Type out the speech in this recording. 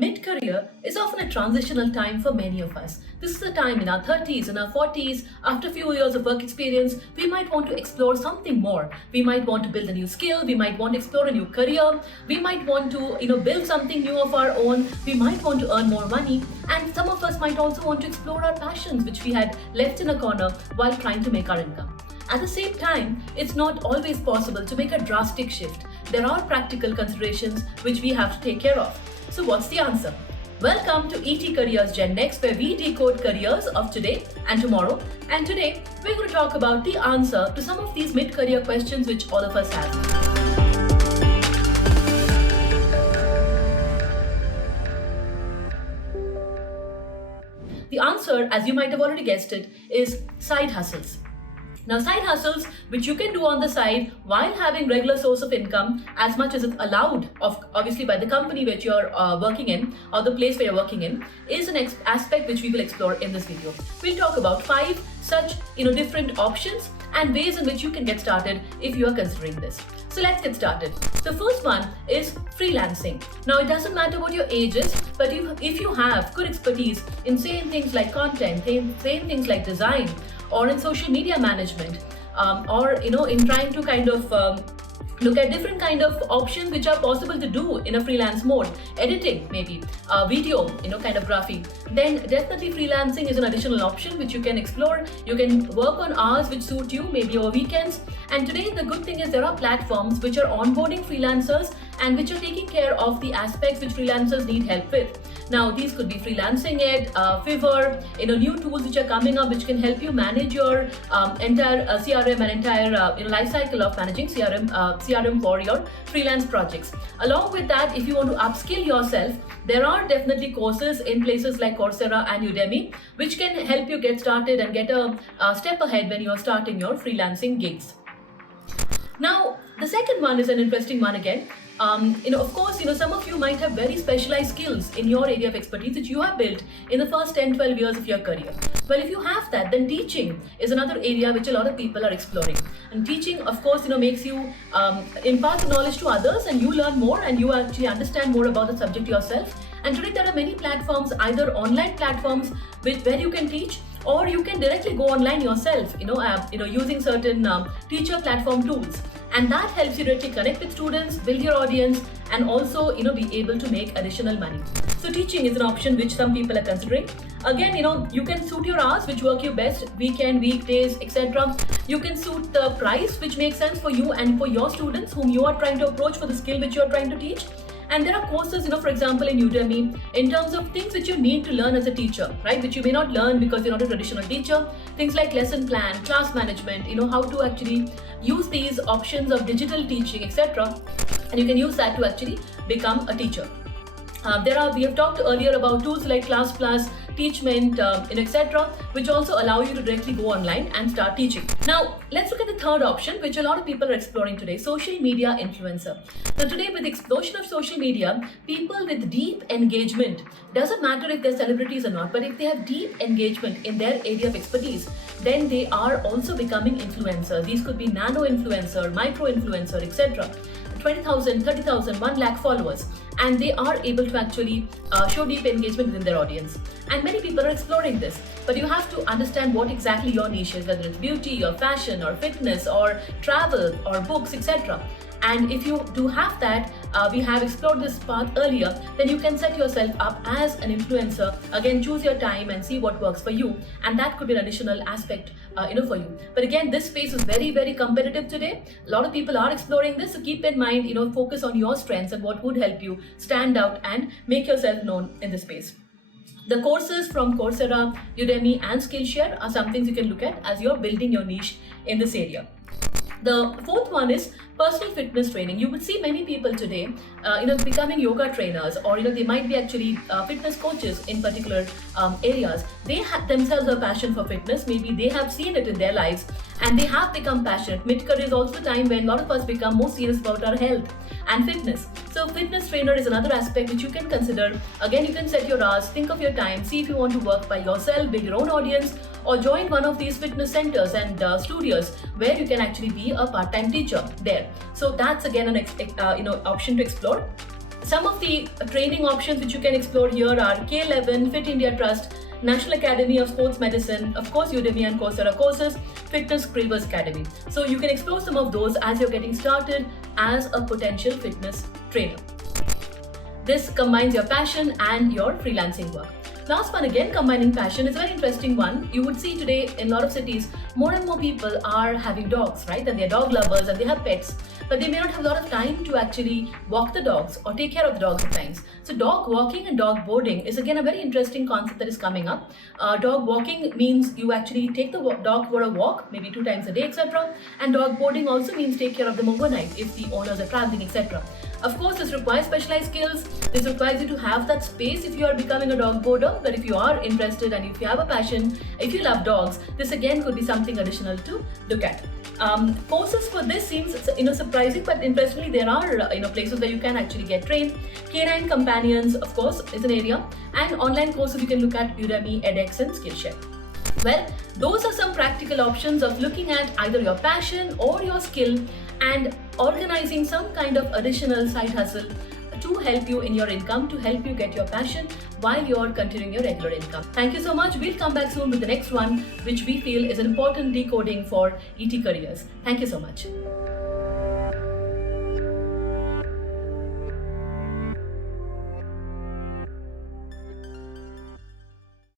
Mid-career is often a transitional time for many of us. This is a time in our 30s, in our 40s, after a few years of work experience, we might want to explore something more. We might want to build a new skill, we might want to explore a new career, we might want to build something new of our own, we might want to earn more money, and some of us might also want to explore our passions which we had left in a corner while trying to make our income. At the same time, it's not always possible to make a drastic shift. There are practical considerations which we have to take care of. So what's the answer? Welcome to ET Careers GenNext, where we decode careers of today and tomorrow. And today, we're going to talk about the answer to some of these mid-career questions which all of us have. The answer, as you might have already guessed it, is side hustles. Now, side hustles, which you can do on the side while having regular source of income as much as it's allowed, obviously by the company which you're working in or the place where you're working in, is an aspect which we will explore in this video. We'll talk about 5 such different options and ways in which you can get started if you are considering this. So let's get started. The first one is freelancing. Now, it doesn't matter what your age is, but if you have good expertise in saying things like content, saying things like design, or in social media management, or in trying to look at different kind of options which are possible to do in a freelance mode, editing maybe, video, kind of graphy, then definitely freelancing is an additional option which you can explore. You can work on hours which suit you, maybe over weekends. And today the good thing is there are platforms which are onboarding freelancers and which are taking care of the aspects which freelancers need help with. Now, these could be Freelancing It, Fiverr, new tools which are coming up which can help you manage your entire CRM and entire life cycle of managing CRM for your freelance projects. Along with that, if you want to upskill yourself, there are definitely courses in places like Coursera and Udemy which can help you get started and get a step ahead when you are starting your freelancing gigs. Now, the second one is an interesting one again. Of course, some of you might have very specialized skills in your area of expertise that you have built in the first 10-12 years of your career. Well, if you have that, then teaching is another area which a lot of people are exploring. And teaching, of course, makes you impart the knowledge to others, and you learn more and you actually understand more about the subject yourself. And today there are many platforms, either online platforms where you can teach, or you can directly go online yourself, using certain teacher platform tools. And that helps you directly connect with students, build your audience, and also be able to make additional money. So teaching is an option which some people are considering. Again, you can suit your hours which work you best, weekend, weekdays, etc. You can suit the price which makes sense for you and for your students whom you are trying to approach for the skill which you are trying to teach. And there are courses, for example, in Udemy, in terms of things which you need to learn as a teacher, right? Which you may not learn because you're not a traditional teacher. Things like lesson plan, class management, how to actually use these options of digital teaching, etc. And you can use that to actually become a teacher. We have talked earlier about tools like Class Plus, Teachment, etc., which also allow you to directly go online and start teaching. Now, let's look at the third option, which a lot of people are exploring today: social media influencer. Now, today, with the explosion of social media, people with deep engagement, doesn't matter if they're celebrities or not, but if they have deep engagement in their area of expertise, then they are also becoming influencers. These could be nano influencer, micro influencer, etc. 20,000, 30,000, 1 lakh followers, and they are able to actually show deep engagement within their audience. And many people are exploring this, but you have to understand what exactly your niche is, whether it's beauty or fashion or fitness or travel or books, etc. And if you do have that, we have explored this path earlier, then you can set yourself up as an influencer. Again, choose your time and see what works for you, and that could be an additional aspect for you. But again, this space is very, very competitive today. A lot of people are exploring this, so keep in mind, focus on your strengths and what would help you stand out and make yourself known in this space. The courses from Coursera, Udemy, and Skillshare are some things you can look at as you're building your niche in this area. The fourth one is personal fitness training. You would see many people today, becoming yoga trainers, or they might be actually fitness coaches in particular areas. They themselves have a passion for fitness. Maybe they have seen it in their lives, and they have become passionate. Mid-career is also a time when a lot of us become more serious about our health and fitness. So fitness trainer is another aspect which you can consider. Again, you can set your hours, think of your time, see if you want to work by yourself, build your own audience, or join one of these fitness centers and studios where you can actually be a part-time teacher there. So that's again an option to explore. Some of the training options which you can explore here are K11, Fit India Trust, National Academy of Sports Medicine, of course Udemy and Coursera courses, Fitness Cravers Academy. So you can explore some of those as you're getting started as a potential fitness trainer. This combines your passion and your freelancing work. Last one, again combining passion, is a very interesting one. You would see today in a lot of cities, more and more people are having dogs, right? And they're dog lovers and they have pets, but they may not have a lot of time to actually walk the dogs or take care of the dogs at times. So dog walking and dog boarding is again a very interesting concept that is coming up. Dog walking means you actually take the dog for a walk, maybe 2 times a day, etc. And dog boarding also means take care of them overnight if the owners are traveling, etc. Of course, this requires specialized skills. This requires you to have that space if you are becoming a dog boarder. But if you are interested and if you have a passion, if you love dogs, this again could be something additional to look at. Courses for this seems surprising, but interestingly there are places where you can actually get trained. Canine companions, of course, is an area, and online courses you can look at Udemy, edX, and Skillshare. Well, those are some practical options of looking at either your passion or your skill and organizing some kind of additional side hustle to help you in your income, to help you get your passion while you're continuing your regular income. Thank you so much. We'll come back soon with the next one, which we feel is an important decoding for ET careers. Thank you so much.